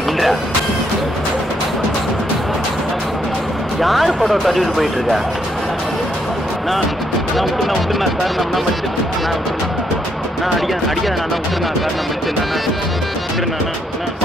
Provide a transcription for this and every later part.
இல்ல யாரு போட்டோ தட்டிட்டு போயிட்டு இருக்கா? நான் விட்டுருந்தா சார் நான் மடிச்சு நான் அடிக்காத நான் விட்டுருந்தா சார் நான் மடிச்சு நான் விட்டுருந்தேன்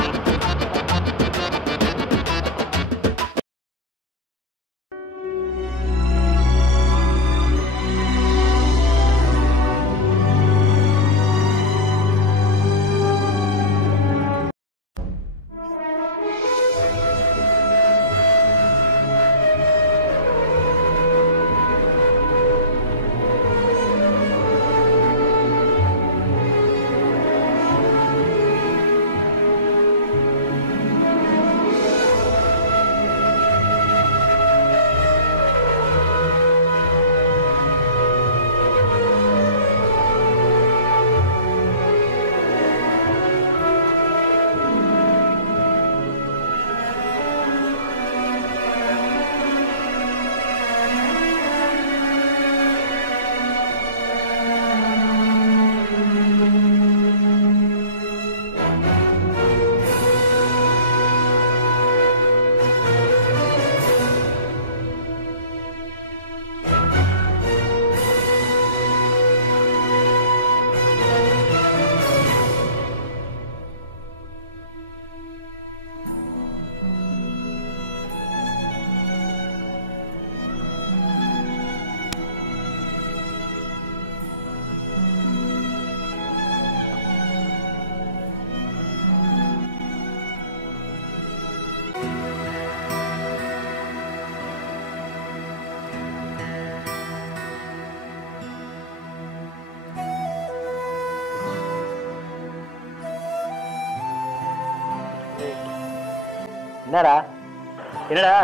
என்னடா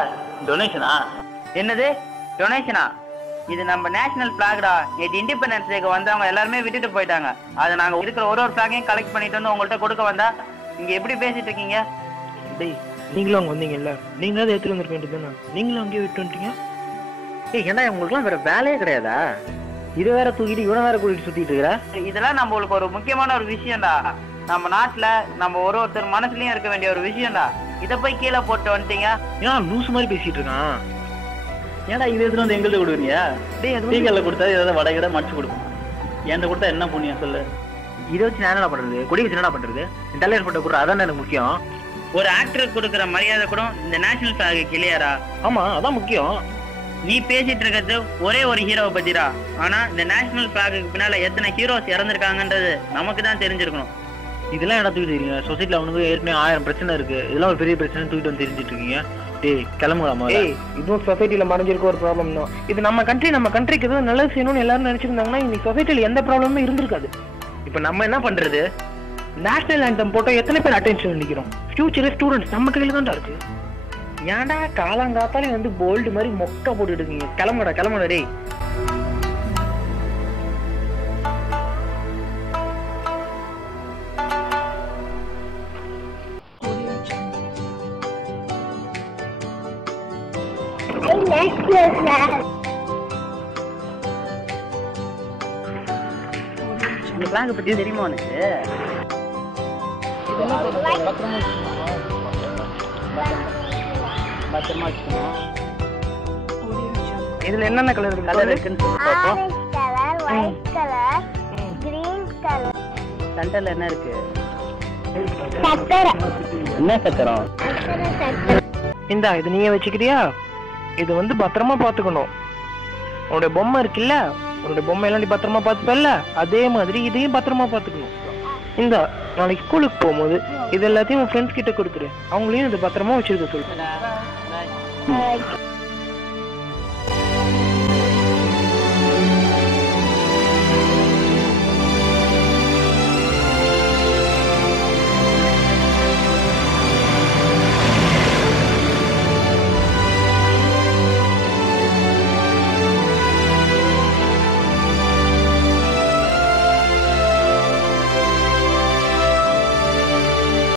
டொனேஷனா? என்னது டொனேஷனா? இது நம்ம நேஷனல் பிளாக்டா. நேற்று இண்டிபெண்டன்ஸ் டேக்கு வந்தவங்க எல்லாருமே விட்டுட்டு போயிட்டாங்க. அதை நாங்க இருக்கிற ஒரு பிளாகையும் கலெக்ட் பண்ணிட்டு வந்து உங்கள்கிட்ட கொடுக்க வந்தா நீங்க எப்படி பேசிட்டு இருக்கீங்க? டேய் நீங்களும் அங்கே வந்தீங்கல்ல, நீங்களாவது எடுத்துட்டு வந்துருக்க வேண்டியதுதானே, நீங்களும் அங்கேயே விட்டு வந்துட்டீங்க. ஏன்னா உங்களுக்குலாம் வேற வேலையே கிடையாதா? இது வேற தூக்கிட்டு இவனை வேற கூட்டிட்டு சுத்திட்டு இருக்கிற? இதெல்லாம் நம்மளுக்கு ஒரு முக்கியமான ஒரு விஷயம்டா. நம்ம நாட்டுல நம்ம ஒருத்தர் மனசுலயும் இருக்க வேண்டிய ஒரு விஷயம்டா. இதை போய் கீழே போட்டு வந்துட்டீங்க. ஏன் லூஸ் மாதிரி பேசிட்டு இருக்கான்? ஏன்டா இது எடுத்துட்டு வந்து எங்கள்கிட்ட கொடுக்குறீங்க? டீக்கல்ல கொடுத்தா ஏதாவது வடகிட மடிச்சு கொடுப்போம். என்கிட்ட கொடுத்தா என்ன புண்ணியம் சொல்லு? இதை வச்சு நான் என்ன பண்றது? கொடி வச்சு என்ன பண்றது? டெல்லர் போட்ட கூட அதான் எனக்கு முக்கியம். ஒரு ஆக்டருக்கு கொடுக்குற மரியாதை கூட இந்த நேஷனல் பிளாக் இல்லையாரா? ஆமா அதான் முக்கியம். நீ பேசிட்டு இருக்கிறது ஒரே ஒரு ஹீரோவை பத்திரா. ஆனா இந்த நேஷனல் பிளாகுக்கு பின்னால எத்தனை ஹீரோஸ் இறந்துருக்காங்கன்றது நமக்கு தான் தெரிஞ்சிருக்கணும். இதெல்லாம் என்ன தூக்கிட்டு இருக்கீங்க? சொசைட்டில அவனுக்கு ஏற்கனவே 1000 பிரச்சனை இருக்கு. இதெல்லாம் ஒரு பெரிய பிரச்சனை தூக்கிட்டு வந்து தெரிஞ்சிட்டு இருக்கீங்க. டேய் கிளம்புறாமா? இதுவும் சொசைட்டில மறைஞ்சிருக்க ஒரு ப்ராப்ளம் தான். இது நம்ம கண்ட்ரிக்கு எதுவும் நல்லது செய்யணும்னு எல்லாரும் நினைச்சிருந்தாங்கன்னா இன்னைக்கு சொசைட்டில எந்த ப்ராப்ளமும் இருந்திருக்காது. இப்ப நம்ம என்ன பண்றது? நேஷனல் ஆந்தம் போட்டோ எத்தனை பேர் அட்டென்ஷன் நிக்கிறோம்? ஃபியூச்சர் ஸ்டூடெண்ட்ஸ் நம்ம கையில தான் இருக்கு. ஏன்டா காலங்காத்தாலே வந்து போல்டு மாதிரி மொக்க போட்டுட்டு இருக்கீங்க? கிளம்புடா டேய். இந்த பிளாக் பத்தி தெரியுமா உனக்கு? பத்திரமா வச்சுக்கணும். இதுல என்னென்ன கலர் இருக்குன்னு சென்டர்ல என்ன இருக்கு? என்ன சக்கரம்? இந்தா இது நீங்க வச்சுக்கிறியா? இது வந்து பத்திரமா பாத்துக்கணும். உன்னோட பொம்மை இருக்குல்ல, உன்னோட பொம்மை எல்லாம் நீ பத்திரமா பாத்துப்பல்ல, அதே மாதிரி இதையும் பத்திரமா பாத்துக்கணும். இந்த நாளைக்கு ஸ்கூலுக்கு போகும்போது இது எல்லாத்தையும் உன் ஃப்ரெண்ட்ஸ் கிட்ட கொடுத்துரு. அவங்களையும் இது பத்திரமா வச்சிருக்க சொல்லு.